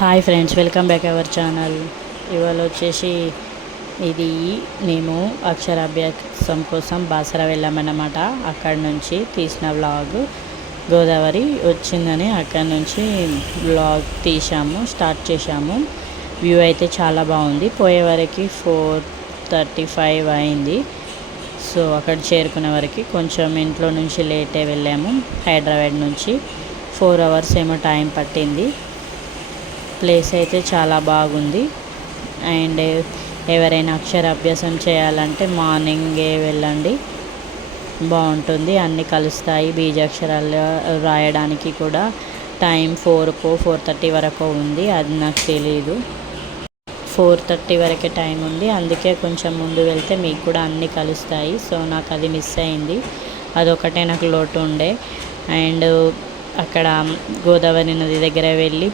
Hi friends, welcome back our channel. ఇవాళ వచ్చేసి ఇది మేము అక్షరాభ్యాసం కోసం బాసర వెళ్ళామన్నమాట. అక్కడి నుంచి తీసిన వ్లాగ్. గోదావరి వచ్చిందని అక్కడి నుంచి వ్లాగ్ తీసాము, స్టార్ట్ చేసాము. వ్యూ అయితే చాలా బాగుంది. పోయే వరకు 4:35 అయింది. సో అక్కడ చేరుకునే వరకు కొంచెం ఇంట్లో నుంచి లేటే వెళ్ళాము. హైదరాబాద్ నుంచి 4 అవర్స్ ఏమో టైం పట్టింది. ప్లేస్ అయితే చాలా బాగుంది. అండ్ ఎవరైనా అక్షరాభ్యాసం చేయాలంటే మార్నింగే వెళ్ళండి, బాగుంటుంది. అన్నీ కలుస్తాయి. బీజాక్షరాలు రాయడానికి కూడా టైం 4:30 వరకు ఉంది. అది నాకు తెలీదు. 4:30 వరకే టైం ఉంది. అందుకే కొంచెం ముందు వెళ్తే మీకు కూడా అన్నీ కలుస్తాయి. సో నాకు అది మిస్ అయింది. అదొకటే నాకు లోటు ఉండే. అండ్ అక్కడ గోదావరి నది దగ్గర వెళ్ళి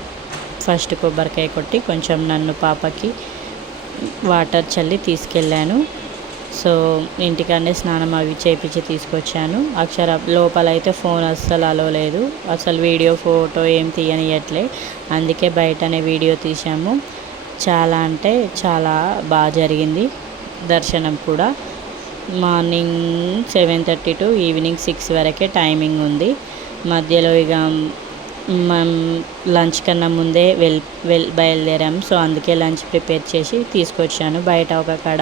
ఫస్ట్ కొబ్బరికాయ కొట్టి కొంచెం నన్ను పాపకి వాటర్ చల్లి తీసుకెళ్ళాను. సో ఇంటికన్నే స్నానం అవి చేపించి తీసుకొచ్చాను. లోపల అయితే ఫోన్ అస్సలు అలో లేదు. అసలు వీడియో ఫోటో ఏం తీయనియట్లే. అందుకే బయటనే వీడియో తీసాము. చాలా అంటే చాలా బాగా జరిగింది దర్శనం కూడా. మార్నింగ్ 7:30 టు ఈవినింగ్ 6 వరకే టైమింగ్ ఉంది. మధ్యలో ఇక మనం లంచ్ కన్నా ముందే బయలుదేరాము. సో అందుకే లంచ్ ప్రిపేర్ చేసి తీసుకొచ్చాను. బయట ఒక కాడ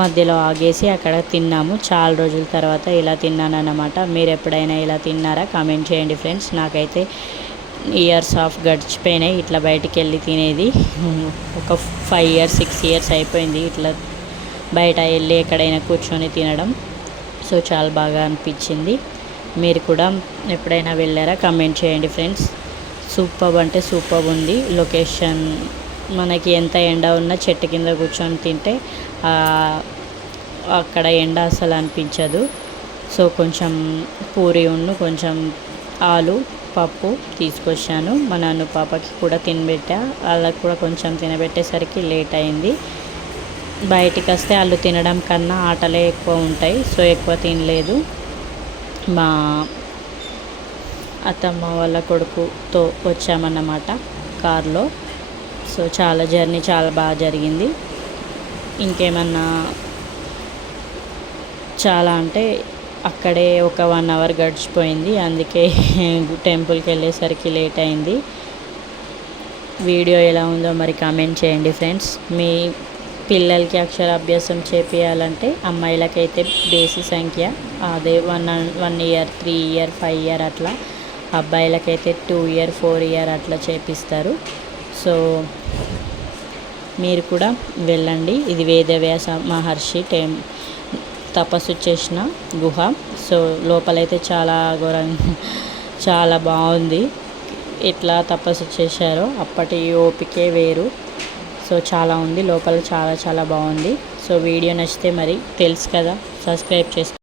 మధ్యలో ఆగేసి అక్కడ తిన్నాము. చాలా రోజుల తర్వాత ఇలా తిన్నానన్నమాట. మీరు ఎప్పుడైనా ఇలా తిన్నారా? కామెంట్ చేయండి ఫ్రెండ్స్. నాకైతే ఇయర్స్ ఆఫ్ గడిచిపోయినాయి ఇట్లా బయటికి వెళ్ళి తినేది. ఒక 5 ఇయర్స్ 6 ఇయర్స్ అయిపోయింది ఇట్లా బయట వెళ్ళి ఎక్కడైనా కూర్చొని తినడం. సో చాలా బాగా అనిపించింది. మీరు కూడా ఎప్పుడైనా వెళ్ళారా? కామెంట్ చేయండి ఫ్రెండ్స్. సూపర్ అంటే సూపర్ ఉంది లొకేషన్. మనకి ఎంత ఎండ ఉన్నా చెట్టు కింద కూర్చొని తింటే అక్కడ ఎండ అసలు అనిపించదు. సో కొంచెం పూరి కొంచెం ఆలు పప్పు తీసుకొచ్చాను. మా నాన్న పాపకి కూడా తినబెట్టా. వాళ్ళకి కూడా కొంచెం తినబెట్టేసరికి లేట్ అయింది. బయటికి వస్తే వాళ్ళు తినడం కన్నా ఆటలే ఎక్కువ ఉంటాయి. సో ఎక్కువ తినలేదు. మా అత్తమ్మ వాళ్ళ కొడుకుతో వచ్చామన్నమాట కార్లో. సో జర్నీ చాలా బాగా జరిగింది. ఇంకేమన్నా చాలా అంటే అక్కడే ఒక 1 అవర్ గడిచిపోయింది. అందుకే టెంపుల్కి వెళ్ళేసరికి లేట్ అయింది. వీడియో ఎలా ఉందో మరి కామెంట్ చేయండి ఫ్రెండ్స్. మీ పిల్లలకి అక్షరాభ్యాసం చేపియాలంటే అమ్మాయిలకైతే బేసి సంఖ్య అదే 1 ఇయర్ 3 ఇయర్ 5 ఇయర్ అట్లా, అబ్బాయిలకైతే 2 ఇయర్ 4 ఇయర్ అట్లా చేపిస్తారు. సో మీరు కూడా వెళ్ళండి. ఇది వేదవ్యాస మహర్షి తపస్సు చేసిన గుహ. సో లోపలైతే చాలా ఘోరంగా చాలా బాగుంది. ఎట్లా తపస్సు చేశారో అప్పటి ఓపికే వేరు. సో చాలా ఉంది లోపల, చాలా చాలా బాగుంది. సో వీడియో నచ్చితే మరి తెలుసు కదా, సబ్స్క్రైబ్ చేసుకోండి.